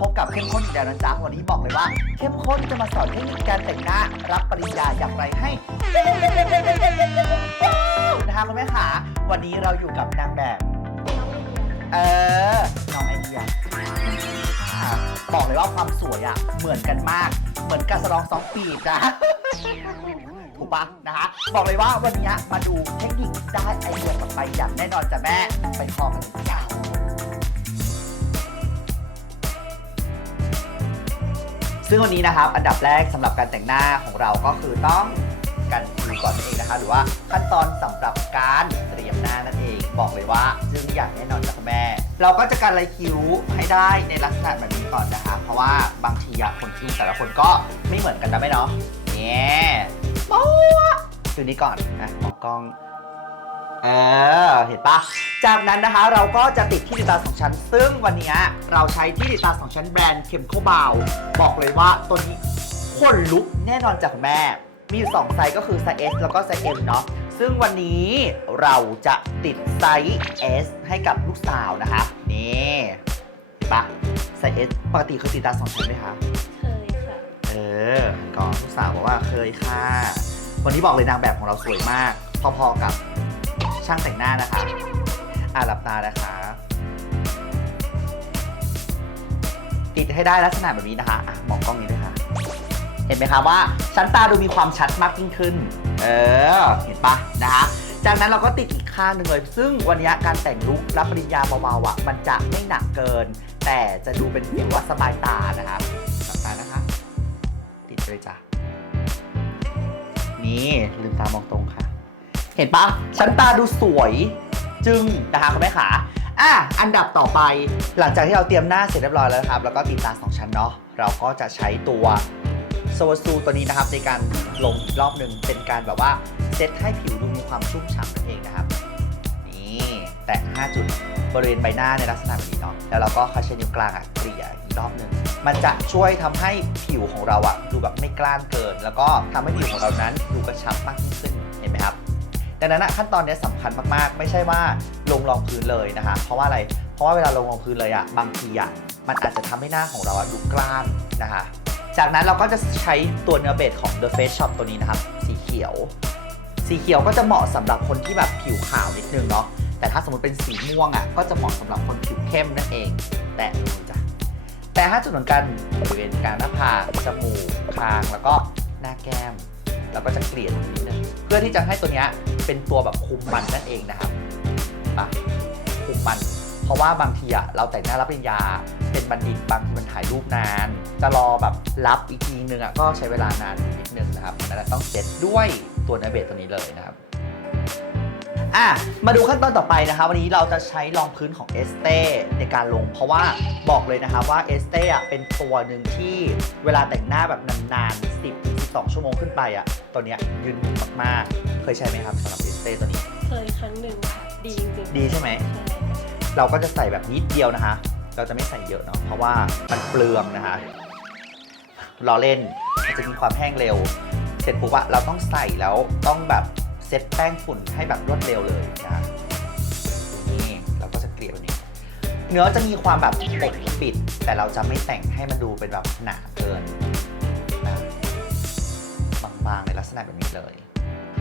พบกับเข้มข้นอีกแล้วนะจ๊ะวันนี้บอกเลยว่า เข้มข้นจะมาสอนเทคนิคการแต่งหน้ารับปริญญาอย่างไรให้นะคะคุณแม่ขาวันนี้เราอยู่กับนางแบบ เออน้องไอเดียบอกเลยว่าความสวยอะเหมือนกันมาก เหมือนการสลองสองปีบนะถูกปะนะคะ บอกเลยว่าวันนี้มาดูเทคนิคได้ไอเดียกลับไปอย่างแน่นอนจ้ะแม่ไปคอกัน ซึ่งวันนี้นะครับอันดับแรกสำหรับการแต่งหน้าของเราก็คือต้องกันคิ้วก่อนนั่นเองนะคะหรือว่าขั้นตอนสำหรับการเตรียมหน้านั่นเองบอกเลยว่าซึ่งอย่างแน่นอนจ้ะคุณแม่ เราก็จะการไรคิ้วให้ได้ในลักษณะแบบนี้ก่อนนะคะ เพราะว่าบางทีอะคนคิ้วแต่ละคนก็ไม่เหมือนกันนะแม่เนาะเนี่ยโป๊ะดูนี้ก่อนนะมองกล้อง เออ เห็นปะจากนั้นนะคะเราก็จะติดที่ติดตาสองชั้น ซึ่งวันนี้เราใช้ที่ติดตาสองชั้นแบรนด์เข็มโคบาว บอกเลยว่าตัวนี้คนลุกแน่นอนจากคุณแม่ มีอยู่สองไซส์ก็คือไซส์ S แล้วก็ไซส์ M เนาะซึ่งวันนี้เราจะติดไซส์ S ให้กับลูกสาวนะคะนี่เห็นปะไซส์ S ปกติเคยติดตาสองชั้นไหมคะเคยค่ะ เออก็ลูกสาวบอกว่าเคยค่ะ วันนี้บอกเลยนางแบบของเราสวยมาก พอๆกับ ช่างแต่งหน้านะคะอ่าหลับตานะคะ ติดให้ได้ลักษณะแบบนี้นะคะอะมองกล้องนี้ด้วยค่ะ เห็นไหมคะว่าชั้นตาดูมีความชัดมากยิ่งขึ้น เออ เห็นปะนะคะจากนั้นเราก็ติดอีกข้างหนึ่งเลย ซึ่งวันนี้การแต่งลุครับปริญญาเบาๆอะมันจะไม่หนักเกิน แต่จะดูเป็นฟิลว่าสบายตานะคะหลับตานะคะ ติดเลยจ้ะนี่ลืมตามองตรงค่ะ เห็นปะชั้นตาดูสวยจึงนะคะคุณแม่ขาอะอันดับต่อไปหลังจากที่เราเตรียมหน้าเสร็จเรียบร้อยแล้วครับ แล้วก็ติดตาสองชั้นเนาะเราก็จะใช้ตัวโซวาซูตัวนี้นะครับในการลงอีกรอบหนึ่งเป็นการแบบว่าเซตให้ผิวดูมีความชุ่มฉ่ำนั่นเองนะครับ นี่แตะ5จุดบริเวณใบหน้าในลักษณะแบบนี้เนาะแล้วเราก็คัชใช้นิ้วกลางอะเกลี่ยอีกรอบหนึ่งมันจะช่วยทำให้ผิวของเราอะดูแบบไม่กล้านเกิน แล้วก็ทำให้ผิวของเรานั้นดูกระชับมากยิ่งขึ้น ดังนั้นอะขั้นตอนนี้ยสำคัญมากๆ ไม่ใช่ว่าลงรองพื้นเลยนะคะ เพราะว่าอะไร เพราะว่าเวลาลงรองพื้นเลยอะบางทีอะมันอาจจะทำให้หน้าของเราอะดูกล้านนะคะ จากนั้นเราก็จะใช้ตัวเนื้อเบสของ The Face Shop ตัวนี้นะครับสีเขียว สีเขียวก็จะเหมาะสำหรับคนที่แบบผิวขาวนิดนึงเนาะแต่ถ้าสมมติเป็นสีม่วงอะก็จะเหมาะสำหรับคนผิวเข้มนั่นเอง แตะดูจ้ะแต่ห้าจุดเหมือนกันบริเวณกลางหน้าผากจมูกคางแล้วก็หน้าแก้ม แล้วก็จะเกลี่ยนิด เพื่อที่จะให้ตัวเนี้ยเป็นตัวแบบคุมมันนั่นเองนะครับปะคุมมัน เพราะว่าบางทีอะเราแต่งหน้ารับปริญญา เป็นบัณฑิตบางทีมันถ่ายรูปนาน จะรอแบบรับอีกทีนึงอะก็ใช้เวลานานอีกนิดนึงนะครับดังนั้นต้องเซตด้วยตัวเนเบตตัวนี้เลยนะครับ อะมาดูขั้นตอนต่อไปนะคะวันนี้เราจะใช้รองพื้นของเอสเต้ในการลง เพราะว่าบอกเลยนะคะว่าเอสเต้อะเป็นตัวหนึ่งที่เวลาแต่งหน้าแบบนานๆ10ถึง12 ชั่วโมงขึ้นไปอะตัวเนี้ยยืนหนึ่งมากๆ เคยใช้ไหมครับสำหรับเอสเต้ตัวนี้ เคยครั้งหนึ่งค่ะดีจริงๆดีใช่ไหมใช่ค่ะเราก็จะใส่แบบนิดเดียวนะคะ เราจะไม่ใส่เยอะเนาะเพราะว่ามันเปลืองนะคะรอเล่นมันจะมีความแห้งเร็ว เสร็จปุ๊บอะเราต้องใส่แล้วต้องแบบ เซ็ตแป้งฝุ่นให้แบบรวดเร็วเลยนะนี่เราก็จะเกลี่ยแบบนี้ เนื้อจะมีความแบบปกปิด แต่เราจะไม่แต่งให้มันดูเป็นแบบหนาเกินนะบางๆในลักษณะแบบนี้เลย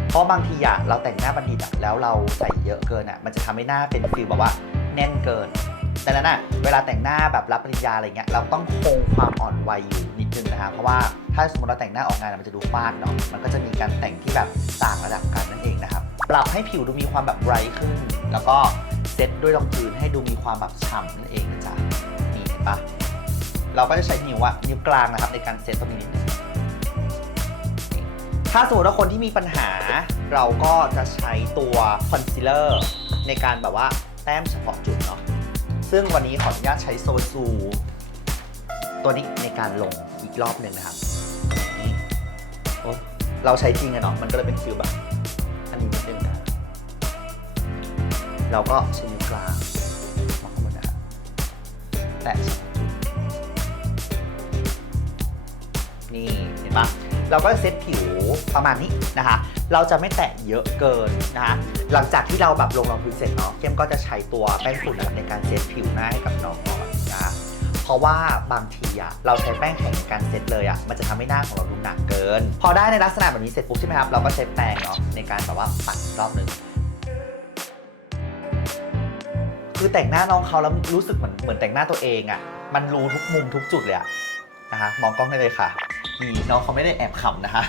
เพราะบางทีอะเราแต่งหน้าบัณฑิตอะแล้วเราใส่เยอะเกินอะมันจะทำให้หน้าเป็นฟิลแบบว่าแน่นเกินแต่นั้นอะเวลาแต่งหน้าแบบรับปริญญาอะไรเงี้ยเราต้องคงความอ่อนวัยอยู่นิดนึงนะคะเพราะว่า ถ้าสมมติเราแต่งหน้าออกงานมันจะดูฟาดเนาะมันก็จะมีการแต่งที่แบบต่างระดับกันนั่นเองนะครับปรับให้ผิวดูมีความแบบไบรท์ขึ้น แล้วก็เซตด้วยรองพื้นให้ดูมีความแบบฉ่ำนั่นเองนะจ๊ะนี่เห็นปะเราก็จะใช้นิ้วอะนิ้วกลางนะครับในการเซตตรงนี้นิดนึงถ้าสมมติว่าคนที่มีปัญหา เราก็จะใช้ตัวคอนซีลเลอร์ในการแบบว่าแต้มเฉพาะจุดเนาะซึ่งวันนี้ขออนุญาตใช้โซซูตัวนี้ในการลงอีกรอบหนึ่งนะครับ เราใช้จริงอะเนาะมันก็เลยเป็นฟิลแบบอันนี้นิดนึงนะเราก็ใช้นิ้วกลางมาข้างบนนะแตะนี่เห็นปะเราก็จะเซตผิวประมาณนี้นะคะ เราจะไม่แตะเยอะเกินนะคะ หลังจากที่เราแบบลงรองพื้นเสร็จเนาะเข้มก็จะใช้ตัวแป้งฝุ่นในการเซตผิวหน้าให้กับน้อง เพราะว่าบางทีอะเราใช้แป้งแข็งในการเซตเลยอะมันจะทำให้หน้าของเราดูหนักเกิน พอได้ในลักษณะแบบนี้เสร็จปุ๊บใช่ไหมครับเราก็ใช้แป้งเนาะในการแบบว่าปัดอีกรอบหนึ่ง คือแต่งหน้าน้องเขาแล้วรู้สึกเหมือนเหมือนแต่งหน้าตัวเองอะมันรู้ทุกมุมทุกจุดเลยอะนะคะ มองกล้องได้เลยค่ะนี่น้องเขาไม่ได้แอบขำนะคะ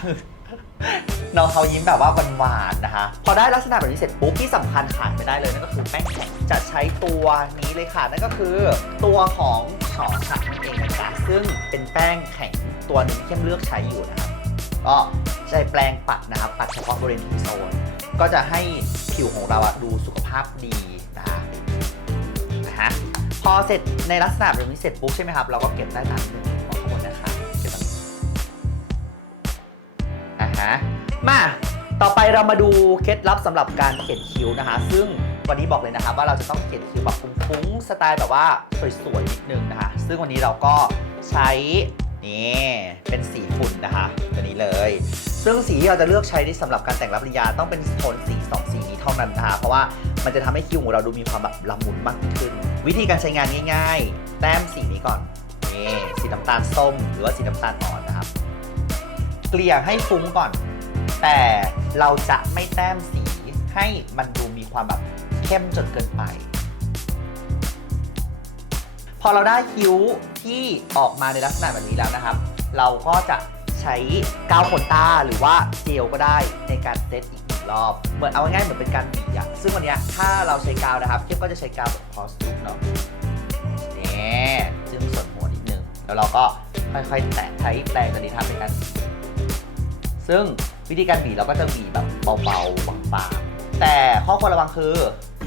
น้องเขายิ้มแบบว่าหวานๆนะคะ พอได้ลักษณะแบบนี้เสร็จปุ๊บที่สำคัญขาดไม่ได้เลยนั่นก็คือแป้งแข็งจะใช้ตัวนี้เลยค่ะ นั่นก็คือตัวของชอฉักนั่นเองนะคะซึ่งเป็นแป้งแข็งตัวหนึงที่เข้มเลือกใช้อยู่นะครับก็ใช้แปรงปัดนะครับปัดเฉพาะบริเวณที่โซน ก็จะให้ผิวของเราดูสุขภาพดีนะคะนะฮะพอเสร็จในลักษณะแบบนี้เสร็จปุ๊บใช่ไหมครับ เราก็เก็บใต้ตานิดนึงมองข้างบนนะคะะ มาต่อไปเรามาดูเคล็ดลับสำหรับการเขียนคิ้วนะคะ ซึ่งวันนี้บอกเลยนะครับว่าเราจะต้องเขียนคิ้วแบบฟุ้งๆสไตล์แบบว่าสวยๆนิดนึงนะคะ ซึ่งวันนี้เราก็ใช้นี่เป็นสีฝุ่นนะคะตัวนี้เลย ซึ่งสีที่เราจะเลือกใช้ในสำหรับการแต่งรับปริญญาต้องเป็นโทนสีสองสีนี้เท่านั้นนะคะเพราะว่ามันจะทำให้คิ้วของเราดูมีความแบบละมุนมากขึ้น วิธีการใช้งานง่าย ๆ แต้มสีนี้ก่อนนี่สีน้ำตาลส้มหรือว่าสีน้ำตาลอ่อน เกลี่ยให้ฟุ้งก่อน แต่เราจะไม่แต้มสีให้มันดูมีความแบบเข้มจนเกินไป พอเราได้คิ้วที่ออกมาในลักษณะแบบนี้แล้วนะครับ เราก็จะใช้กาวขนตาหรือว่าเจลก็ได้ในการเซตอีกหนึ่งรอบ เหมือนเอาง่ายๆเหมือนเป็นการบีอะซึ่งวันนี้ถ้าเราใช้กาวนะครับเข้มก็จะใช้กาวแบบคอสตูมเนาะนี่ซึ่งส่วนหัวนิดนึงแล้วเราก็ค่อยๆแตะใช้แปรงตัวนี้ทำเป็นการ ซึ่งวิธีการบีบเราก็จะบีบแบบเบาๆบางๆแต่ข้อควรระวังคือ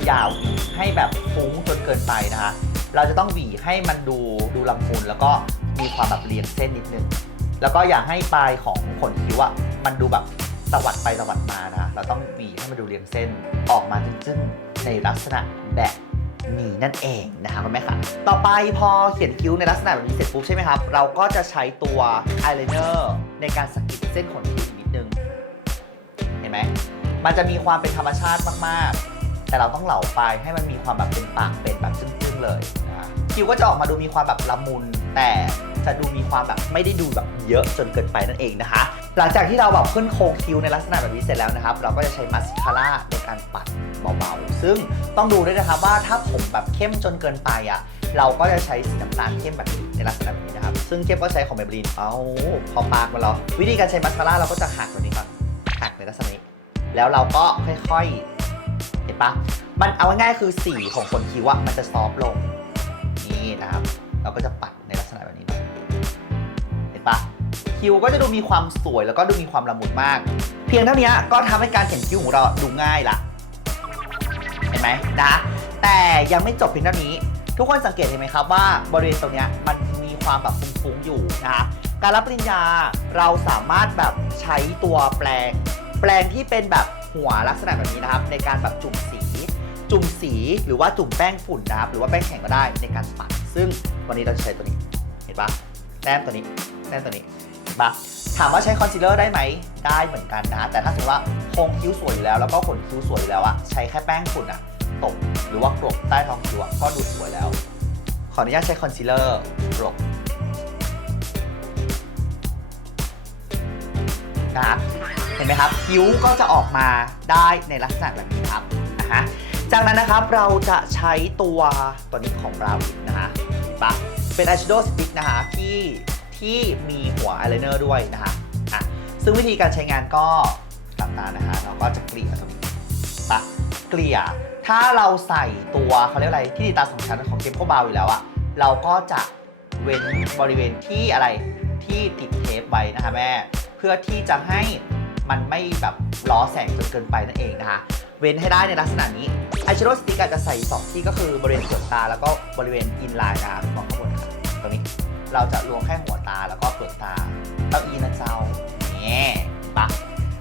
อย่าบีบให้แบบฟุ้งจนเกินไปนะคะ เราจะต้องหวีให้มันดูดูละมุนแล้วก็มีความแบบเรียงเส้นนิดนึง แล้วก็อย่าให้ปลายของขนคิ้วอะมันดูแบบตวัดไปตวัดมานะเราต้องหวีให้มันดูเรียงเส้นออกมาจึ้งๆในลักษณะแบบนี้นั่นเองนะคะคุณแม่ค่ะ ต่อไปพอเขียนคิ้วในลักษณะแบบนี้เสร็จปุ๊บใช่ไหมครับ เราก็จะใช้ตัวอายไลเนอร์ในการสกิดเส้นขนคิ้ว ไหม มันจะมีความเป็นธรรมชาติมากๆ แต่เราต้องเหลาไปให้มันมีความแบบเป็นปากเป็นแบบจึ้งๆเลยนะคิวก็จะออกมาดูมีความแบบละมุน แต่จะดูมีความแบบไม่ได้ดูแบบเยอะจนเกินไปนั่นเองนะคะ หลังจากที่เราแบบขึ้นโครงคิ้วในลักษณะแบบนี้เสร็จแล้วนะครับ เราก็จะใช้มัสคาร่าในการปัดเบาๆ ซึ่งต้องดูด้วยนะครับว่าถ้าผมแบบเข้มจนเกินไปอะ เราก็จะใช้สีน้ำตาลเข้มแบบนี้ในลักษณะแบบนี้นะครับ ซึ่งเข้มก็ใช้ของเมเบลีนเอาพอปากมาแล้ววิธีการใช้มัสคาร่าเราก็จะหักตัวนี้ก่อน หักในลักษณะนี้ แล้วเราก็ค่อยๆ เห็นปะมันเอาง่ายๆคือสีของคนคิ้วอะมันจะซอฟลง นี่นะครับ เราก็จะปัดในลักษณะแบบนี้น่อยเห็นปะคิ้วก็จะดูมีความสวยแล้วก็ดูมีความละมุนมาก เพียงเท่านี้ก็ทำให้การเขียนคิ้วของเราดูง่ายละเห็นไหมนะ แต่ยังไม่จบเพียงเท่านี้ ทุกคนสังเกตเห็นไหมครับว่าบริเวณตรงนี้มันมีความแบบฟุ้งๆอยู่นะคะการรับปริญญาเราสามารถแบบใช้ตัวแปลง แปลงที่เป็นแบบหัวลักษณะแบบนี้นะครับ ในการแบบจุ่มสี จุ่มสีหรือว่าจุ่มแป้งฝุ่นนะครับ หรือว่าแป้งแข็งก็ได้ในการปัด ซึ่งวันนี้เราจะใช้ตัวนี้ เห็นปะแต้มตัวนี้แต้มตัวนี้เห็นปะถามว่าใช้คอนซีลเลอร์ได้ไหมได้เหมือนกันนะ แต่ถ้าสมมติว่าโครงคิ้วสวยอยู่แล้ว แล้วก็ขนคิ้วสวยอยู่แล้วอะใช้แค่แป้งฝุ่นอะตบหรือว่ากลบใต้ท้องคิ้วอะก็ดูสวยแล้ว ขออนุญาตใช้คอนซีลเลอร์กลบนะครับ เห็นไหมครับคิ้วก็จะออกมาได้ในลักษณะแบบนี้ครับนะฮะจากนั้นนะครับเราจะใช้ตัวตัวนี้ของเรานะฮะปะเป็น eyeshadow stick นะฮะที่ที่มีหัว eyeliner ด้วยนะฮะอะซึ่งวิธีการใช้งานก็ตามตานะฮะเราก็จะเกลี่ยตรงนี้ปะเกลี่ยถ้าเราใส่ตัวเขาเรียกอะไรที่ติดตาสองชั้นของเกมโคบาวอยู่แล้วอะเราก็จะเว้นบริเวณที่อะไรที่ติดเทปไว้นะคะแม่ เพื่อที่จะให้ มันไม่แบบล้อแสงจนเกินไปนั่นเองนะคะ เว้นให้ได้ในลักษณะนี้ไอชโรสติกอาจจะใส่2ที่ก็คือบริเวณเปลือกตา แล้วก็บริเวณอินไลน์นะครับมองข้างบนค่ะตรงนี้เราจะลวงแค่หัวตาแล้วก็เปลือกตาเต้าอีนะเจ้าเนี่ยปะ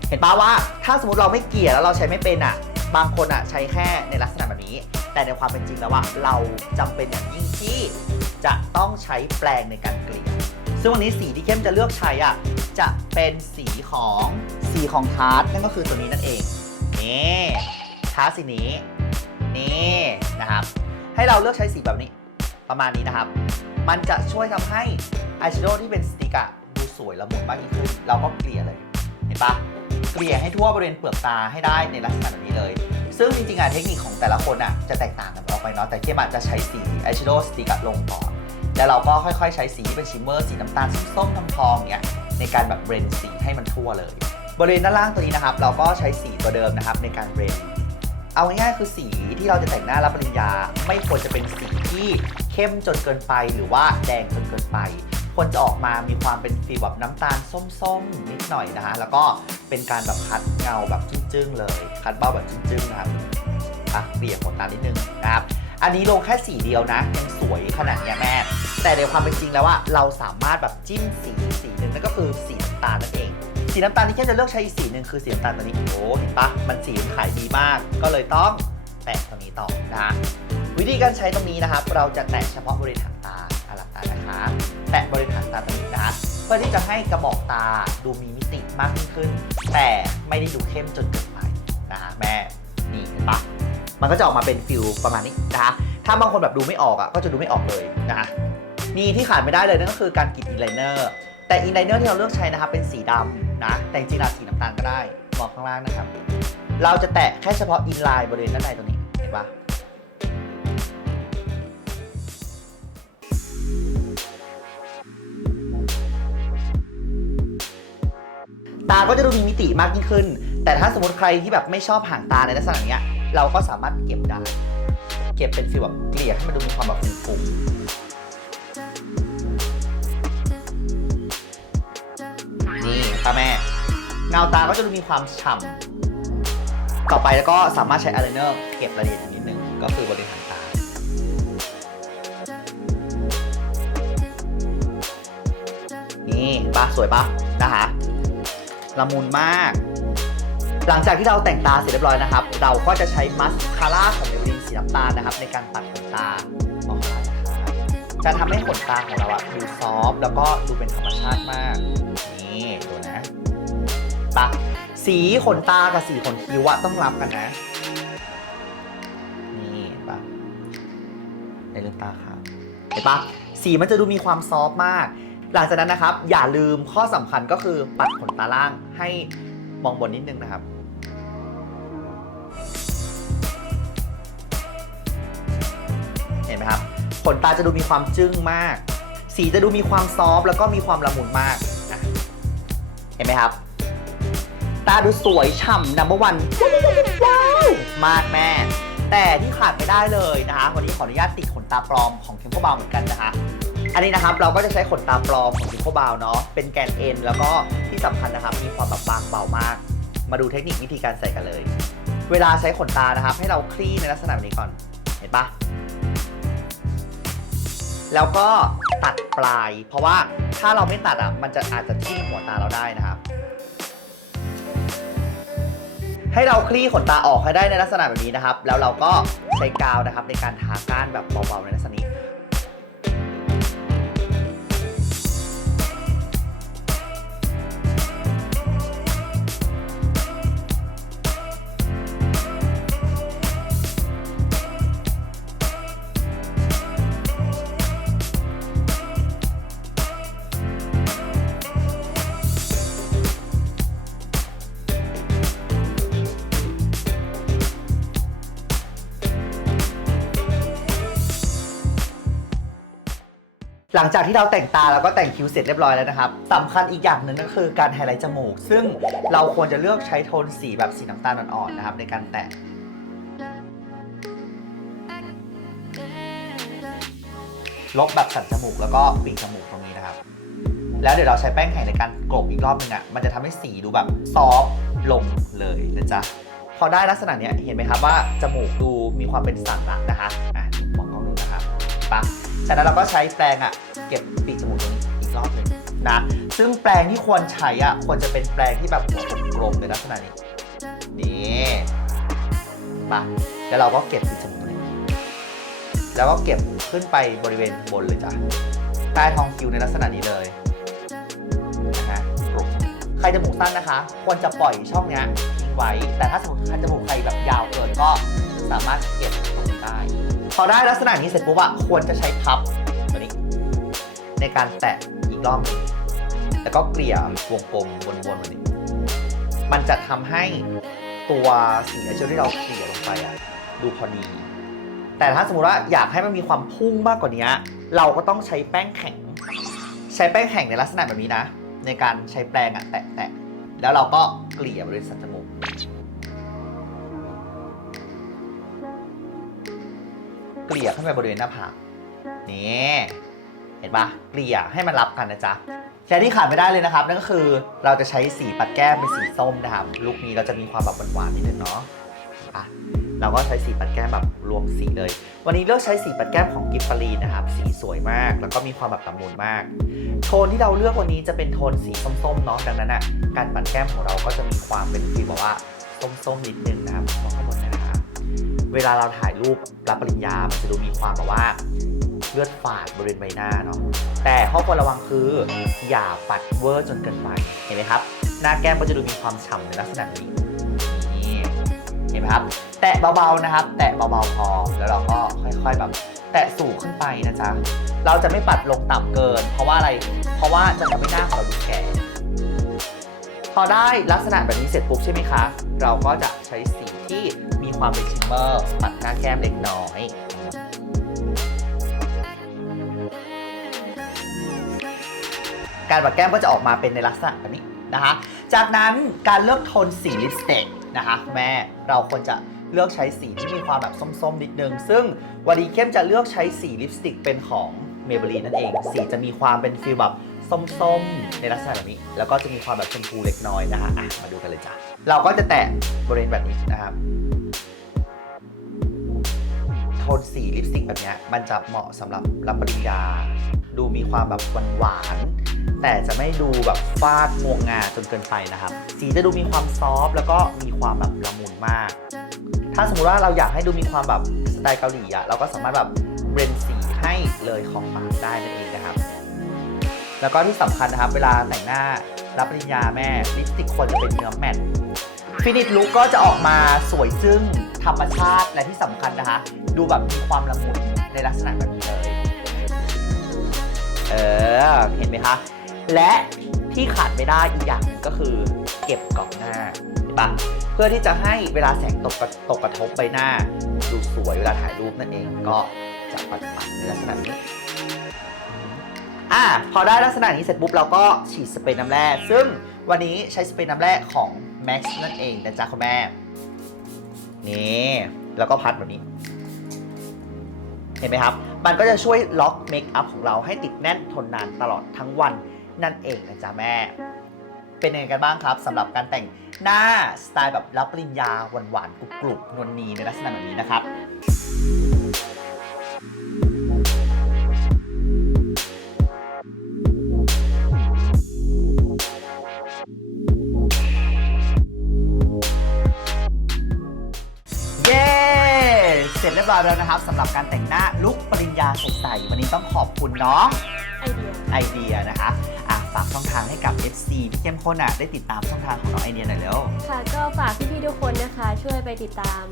เห็นปะว่าถ้าสมมติเราไม่เกลี่ยแล้วเราใช้ไม่เป็นอะ บางคนอะใช้แค่ในลักษณะแบบนี้ แต่ในความเป็นจริงแล้วว่าเราจำเป็นอย่างยิ่งที่จะต้องใช้แปรงในการเกลี่ยซึ่งวันนี้สีที่เข้มจะเลือกใช้อะจะเป็นสีของ สีของทาร์ตนั่นก็คือตัวนี้นั่นเอง นี่ทาร์ตสีนี้ นี่นะครับ ให้เราเลือกใช้สีแบบนี้ ประมาณนี้นะครับ มันจะช่วยทำให้อายแชโดว์ที่เป็นสติกอะดูสวยละมุนมากยิ่งขึ้น เราก็เกลี่ยเลย เห็นปะเกลี่ยให้ทั่วบริเวณเปลือกตาให้ได้ในลักษณะแบบนี้เลย ซึ่งจริงๆอะเทคนิคของแต่ละคนอะจะแตกต่างกันออกไปเนาะ แต่เข้มอะจะใช้สีอายแชโดว์สติกอะลงก่อน แล้วเราก็ค่อยๆ ใช้สีเป็นชิมเมอร์สีน้ำตาลส้มๆทองๆเงี้ยในการแบบเบรนสีให้มันทั่วเลย บริเวณด้านล่างตัวนี้นะครับ เราก็ใช้สีตัวเดิมนะครับในการเบรนเอาง่ายๆคือสีที่เราจะแต่งหน้ารับปริญญา ไม่ควรจะเป็นสีที่เข้มจนเกินไป หรือว่าแดงจนเกินไปควรจะออกมามีความเป็นฟีแบบน้ำตาลส้มๆนิดหน่อยนะฮะแล้วก็เป็นการแบบคัดเงาแบบจึ้งๆ เลย คัดเบ้าแบบจึ้งๆนะครับอะเปลี่ยนขนตานิดนึงนะครับอันนี้ลงแค่สีเดียวนะยังสวยขนาดเนี้ยแม่ แต่ในความเป็นจริงแล้วว่าเราสามารถแบบจิ้มสีสีหนึ่งนั่นก็คือสีน้ำตาลนั่นเอง สีน้ำตาลที่แค่จะเลือกใช้อีกสีหนึ่งคือสีน้ำตาลตัวนี้โอ้เห็นปะมันสีขายดีมาก ก็เลยต้องแตะตัวนี้ต่อนะวิธีการใช้ตรงนี้นะครับ เราจะแตะเฉพาะบริเวณหางตาอาหลับตานะคะ แตะบริเวณหางตาตรงนี้นะเพื่อที่จะให้กระบอกตาดูมีมิติมากยิ่งขึ้น แต่ไม่ได้ดูเข้มจนเกินไปนะฮะแม่นี่เห็นปะมันก็จะออกมาเป็นฟิลประมาณนี้นะคะถ้าบางคนแบบดูไม่ออกอะก็จะดูไม่ออกเลยนะคะนี่ที่ขาดไม่ได้เลยนั่นก็คือการกรีดอินไลเนอร์แต่อินไลเนอร์ที่เราเลือกใช้นะครับเป็นสีดำ นะ แต่จริงๆแล้วสีน้ำตาลก็ได้มองข้างล่างนะครับ เราจะแตะแค่เฉพาะอินไลน์บริเวณด้านในตรงนี้ เห็นปะตาก็จะดูมีมิติมากยิ่งขึ้น แต่ถ้าสมมติใครที่แบบไม่ชอบห่างตาในลักษณะเนี้ย เราก็สามารถเก็บได้ เก็บเป็นฟีลแบบเกลี่ยให้มันดูมีความแบบฟุ้งๆ เงาตาก็จะดูมีความฉ่ำต่อไปแล้วก็สามารถใช้อายไลเนอร์เก็บรายละเอียดนิดนึงก็คือบริหารตานี่ปะสวยปะนะคะละมุนมาก หลังจากที่เราแต่งตาเสร็จเรียบร้อยนะครับ เราก็จะใช้มัสคาร่าของเบลินสีน้ำตาลนะครับ ในการปัดขนตาออกมานะจะทำให้ขนตาของเราอะดูซอฟแล้วก็ดูเป็นธรรมชาติมาก นี่ดูนะ ปะสีขนตากับสีขนคิ้วอะต้องรับกันนะ นี่ปะในลืมตาครับเห็นปะสีมันจะดูมีความซอฟต์มาก หลังจากนั้นนะครับ อย่าลืมข้อสำคัญก็คือปัดขนตาล่างให้มองบนนิดนึงนะครับเห็นไหมครับขนตาจะดูมีความจึ้งมาก สีจะดูมีความซอฟต์แล้วก็มีความละมุนมาก เห็นไหมครับ ตาดูสวยฉ่ำนัมเบอร์วันว้าวมากแม่ แต่ที่ขาดไม่ได้เลยนะคะ วันนี้ขออนุญาตติดขนตาปลอมของเทมโ b บาเหมือนกันนะคะ อันนี้นะครับเราก็จะใช้ขนตาปลอมของเทมโ b บาเนาะ เป็นแกนเอ็นแล้วก็ที่สำคัญนะครับมีความแบบบางเบามาก มาดูเทคนิควิธีการใส่กันเลย เวลาใช้ขนตานะครับ ให้เราคลี่ในลักษณะแบบนี้ก่อน เห็นปะแล้วก็ตัดปลาย เพราะว่าถ้าเราไม่ตัดอะมันจะอาจจะทิ่มหัวตาเราได้นะครับ ให้เราคลี่ขนตาออกให้ได้ในลักษณะแบบนี้นะครับ แล้วเราก็ใช้กาวนะครับในการทาก้านแบบเบาๆในลักษณะนี้ ลังจากที่เราแต่งตาแล้วก็แต่งคิ้วเสร็จเรียบร้อยแล้วนะครับสำคัญอีกอย่างหนึ่งก็คือการไฮไลท์จมูก ซึ่งเราควรจะเลือกใช้โทนสีแบบสีน้ำตาลอ่อนๆนะครับในการแต่งลบแบบสันจมูกแล้วก็ปีกจมูกตรงนี้นะครับ แล้วเดี๋ยวเราใช้แป้งแข็งในการกลบอีกรอบนึงอะ มันจะทำให้สีดูแบบซอฟลงเลยนะจ๊ะ พอได้ลักษณะเนี้ยเห็นไหมครับว่าจมูกดูมีความเป็นสันละนะคะ อะมองกล้องดูนะครับปะจากนั้นเราก็ใช้แปรงอะ เก็บปีกจมูกตรงนี้อีกรอบหนึ่งนะ ซึ่งแปรงที่ควรใช้อะควรจะเป็นแปรงที่แบบหัวกลมๆในลักษณะนี้ นี่ปะแล้วเราก็เก็บปีกจมูกตรงนี้ แล้วก็เก็บขึ้นไปบริเวณบนเลยจ้ะใต้ท้องคิ้วในลักษณะนี้เลยนะฮะกรุบใครจมูกสั้นนะคะ ควรจะปล่อยช่องเนี้ยทิ้งไว้ แต่ถ้าสมมติใครจมูกใครแบบยาวเกินก็สามารถเก็บตรงนี้ได้พอได้ลักษณะนี้เสร็จปุ๊บอะควรจะใช้พับ ในการแตะอีกรอบหนึ่งแล้วก็เกลี่ยวงกลมวนๆแบบนี้มันจะทำให้ตัวสีไอเจลที่เราเกลี่ยลงไปอะดูพอดี แต่ถ้าสมมติว่าอยากให้มันมีความพุ่งมากกว่านี้ เราก็ต้องใช้แป้งแข็ง ใช้แป้งแข็งในลักษณะแบบนี้นะ ในการใช้แปรงอะแตะแตะแล้วเราก็เกลี่ยบริเวณสันจมูกเกลี่ยขึ้นไปบริเวณหน้าผากนี่ เห็นปะเกลี่ยให้มันรับกันนะจ๊ะแต่ที่ขาดไม่ได้เลยนะครับ นั่นก็คือเราจะใช้สีปัดแก้มเป็นสีส้มนะครับลุคนี้เราจะมีความแบบหวานๆนิดนึงเนาะอะเราก็ใช้สีปัดแก้มแบบรวมสีเลย วันนี้เลือกใช้สีปัดแก้มของกิฟฟารีนะครับ สีสวยมาก แล้วก็มีความแบบละมุนมาก โทนที่เราเลือกวันนี้จะเป็นโทนสีส้มๆเนาะดังนั้นอะการปัดแก้มของเราก็จะมีความเป็นฟีลแบบว่าส้มๆนิดนึงนะครับมองข้างบนนะครับเวลาเราถ่ายรูปรับปริญญา มันจะดูมีความแบบว่า เลือดฝาดบริเวณใบหน้าเนาะแต่ข้อควรระวังคืออย่าปัดเวอร์จนเกินไปเห็นไหมครับ หน้าแก้มก็จะดูมีความฉ่ำในลักษณะนี้นี่เห็นไหมครับ แตะเบาๆนะครับ แตะเบาๆพอแล้วเราก็ค่อยๆแบบแตะสูงขึ้นไปนะจ๊ะเราจะไม่ปัดลงต่ำเกิน เพราะว่าอะไร เพราะว่าจะทำให้หน้าของเราดูแก่พอได้ลักษณะแบบนี้เสร็จปุ๊บใช่ไหมคะ เราก็จะใช้สีที่มีความเป็นชิมเมอร์ปัดหน้าแก้มเล็กน้อย การปัดแก้มก็จะออกมาเป็นในลักษณะแบบนี้นะคะ จากนั้นการเลือกโทนสีลิปสติกนะคะแม่เราควรจะเลือกใช้สีที่มีความแบบส้มๆนิดนึง ซึ่งวันนี้เข้มจะเลือกใช้สีลิปสติกเป็นของเมเบลีนนั่นเอง สีจะมีความเป็นฟีลแบบส้มๆ ในลักษณะแบบนี้ แล้วก็จะมีความแบบชมพูเล็กน้อยนะคะอะมาดูกันเลยจ้ะเราก็จะแตะบริเวณแบบนี้นะครับ นสีลิปสติกแบบนี้มันจะเหมาะสำหรับรับปริญญา ดูมีความแบบหวานๆแต่จะไม่ดูแบบฟาดงวงงาจนเกินไปนะครับ สีจะดูมีความซอฟต์แล้วก็มีความแบบละมุนมาก ถ้าสมมุติว่าเราอยากให้ดูมีความแบบสไตล์เกาหลีอะเราก็สามารถแบบเบรนสีให้เลยขอบปากได้นั่นเองนะครับ แล้วก็ที่สำคัญนะครับ เวลาแต่งหน้ารับปริญญาแม่ลิปสติกควรจะเป็นเนื้อแมตต์ฟินิชลุคก็จะออกมาสวยจึ้ง ธรรมชาติและที่สำคัญนะคะ ดูแบบมีความละมุนในลักษณะแบบนี้เลย เออ เห็นไหมคะ และที่ขาดไม่ได้อีกอย่างหนึ่งก็คือเก็บกรอบหน้าเห็นปะเพื่อที่จะให้เวลาแสงตกกระตกกระทบใบหน้า ดูสวยเวลาถ่ายรูปนั่นเองก็จะปัดปัดในลักษณะนี้อะพอได้ลักษณะนี้เสร็จปุ๊บเราก็ฉีดสเปรย์น้ำแร่ซึ่งวันนี้ใช้สเปรย์น้ำแร่ของ Max นั่นเองนะจ๊ะคุณแม่ นี่แล้วก็พัดแบบนี้ เห็นไหมครับ มันก็จะช่วยล็อกเมคอัพของเราให้ติดแน่นทนนานตลอดทั้งวันนั่นเองนะจ๊ะแม่ เป็นยังไงกันบ้างครับสำหรับการแต่งหน้าสไตล์แบบรับปริญญาหวานๆกรุบๆนวลนีในลักษณะแบบนี้นะครับ เสร็จเรียบร้อยแล้วนะครับสำหรับการแต่งหน้าลุคปริญญาสดใสวันนี้ต้องขอบคุณเนาะไอเดียไอเดียนะคะอะฝากช่องทางให้กับ FC พี่เข้มข้นอะได้ติดตามช่องทางของน้องไอเดียหน่อยเร็ว ค่ะ ก็ฝากพี่ๆทุกคนนะคะ ช่วยไปติดตาม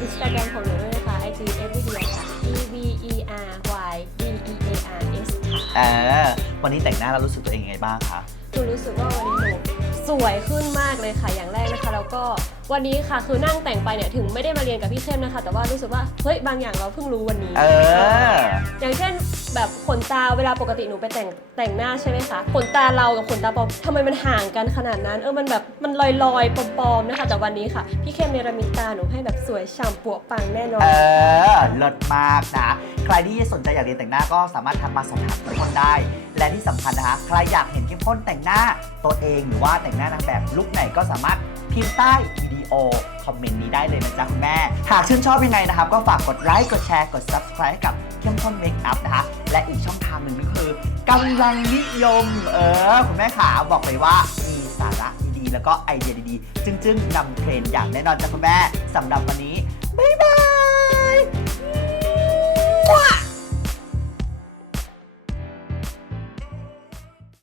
อินสตาแกรมของหนูด้วยนะคะ IG e v e r y ค่ะ E V E R Y D E A R S ค่ะ เออ วันนี้แต่งหน้าแล้วรู้สึกตัวเองยังไงบ้างคะ หนูรู้สึกว่าวันนี้หนู สวยขึ้นมากเลยค่ะอย่างแรกนะคะ แล้วก็วันนี้ค่ะคือนั่งแต่งไปเนี่ยถึงไม่ได้มาเรียนกับพี่เข้มนะคะ แต่ว่ารู้สึกว่าเฮ้ยบางอย่างเราเพิ่งรู้วันนี้เออ อย่างเช่นแบบขนตาเวลาปกติหนูไปแต่งแต่งหน้าใช่ไหมคะขนตาเรากับขนตาปลอมทำไมมันห่างกันขนาดนั้น เออมันแบบมันลอยลอยๆปลอมๆนะคะ แต่วันนี้ค่ะ พี่เข้มเนรมิตตาหนูให้แบบสวยฉ่ำปัวปังแน่นอน เออเลิศมากนะ ใครที่สนใจอยากเรียนแต่งหน้าก็สามารถทักมาสอบถามเข้มข้นได้ และที่สำคัญนะคะ ใครอยากเห็นเข้มข้นแต่งหน้าตัวเองหรือว่าแต่งหน้านางแบบลุคไหนก็สามารถพิมพ์ใต้วิดีโอคอมเมนต์นี้ได้เลยนะจ๊ะคุณแม่ หากชื่นชอบยังไงนะครับ ก็ฝากกดไลค์กดแชร์กด subscribe ให้กับเข้มข้นเมคอัพนะคะ และอีกช่องทางหนึ่งก็คือกำลังนิยม เออ คุณแม่ขาบอกเลยว่ามีสาระดีๆแล้วก็ไอเดียดีๆ จึ้งๆนำเทรนด์อย่างแน่นอนจ้ะคุณแม่สำหรับวันนี้ บ๊ายบาย มั่ว